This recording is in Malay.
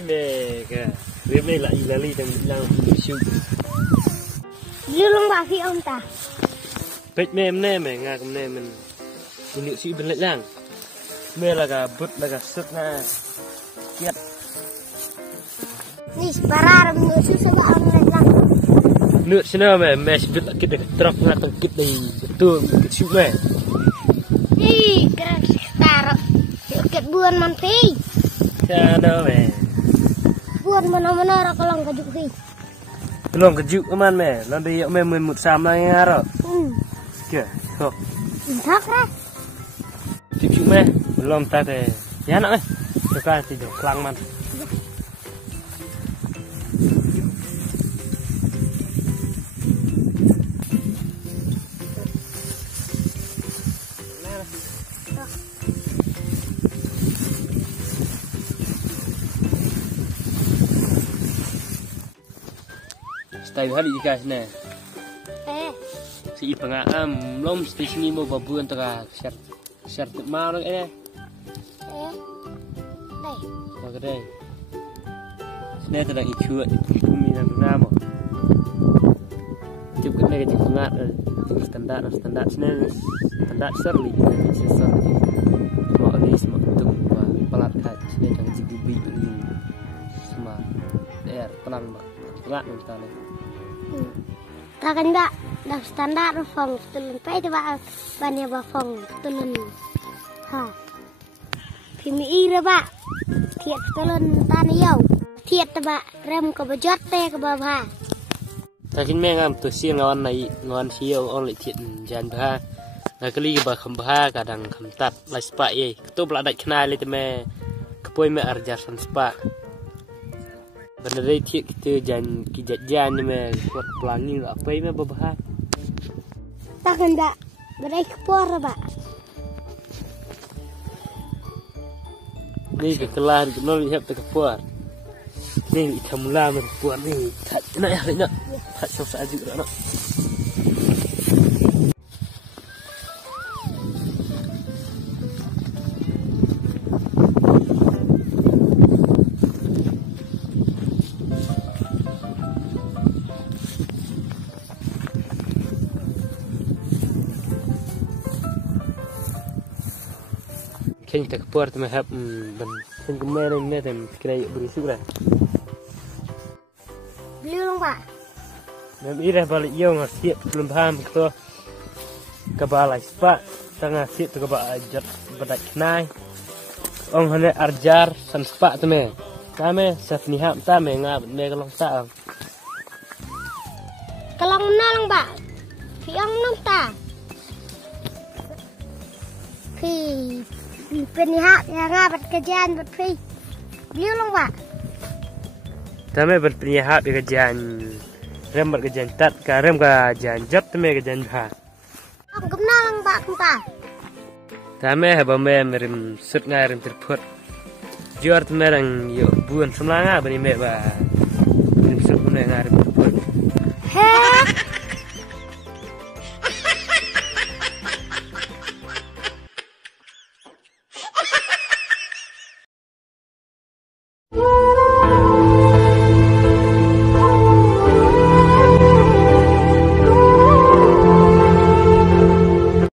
mega. Việc này lại là ly đang chịu. Lưu long bạc khi ông ta. Bết mẹ em nè mẹ ngà cầm nè mình liệu sĩ bên lại làng. Mẹ là cả bứt là cả sức na. Kiệt. Nih para nửa sư sư bà ông lại làng. Nửa xin mẹ sẽ biết là cái trọc là tầng kít đây tương cái chịu mẹ. Ih, keren sekali. Ket buan manti. Cha đâu mẹ. Buan mana-mana ra kolong kajuk sih. Long kejuk aman mẹ, lần đi mẹ 11 sam này nghe rồi. Kìa, không. Thắc ra. Chịu mẹ, long ta thì nhá nữa. Được ra thì được lăng man. Stay hari guys nè. Si pengam lom station ini mau babuan tengah share mau lagi nè. Đây. Vào đây. Nè tengah icu cumi nama. Chụp cái này chụp ngạt standar standar serli sesar. Semua ini semua itu pelat kai. Sini jangan jibubi ini semua air pelan pelat nanti nih. Ta kan ba dah standar phong tulun pe tu ba banyak ba phong tulun ha phimi i ra ba thiệt tulun ta ni yau thiệt ta ba rem ko ba jot te ko ba ha ta kin me ngam tu siang ngon này ngon siêu on lại thiệt jan ba na kali ba kham ba kadang kham tat lai spa ye tu bla dai khnai le te me kpoi me arjar san spa bener thiệt kita jan kijajan ni me kuat pelangi apa me babah ta kan ba berai kpor ba ni ke kelar no lihat te kpor ni kamula me kpor ni tak nak ya nak tak susah aja nak Keng tak puar tu mahap dan keng kemarin ni dan kira berisik lah. Belum pak. Dan ira balik yang siap belum paham tu kebalai spa tengah siap tu kebal ajar bedak kenai. Ong hanya arjar san spa tu me. Kami sefniham ta me ngap me kalong ta. Kalong nang pak. Fiang nang ta. Fi penihak yang ngabat kerjaan buat free. Beliau long pak. Kami berpihak kerjaan rem kerjaan tat, rem kerjaan job tu me kerjaan bah. Ông cũng nói lang pak ta. Kami haba me merim sut ngai rem terput. Juar tu merang yo buan semlanga bani me ba. Merim sut ngai rem terput. Hey.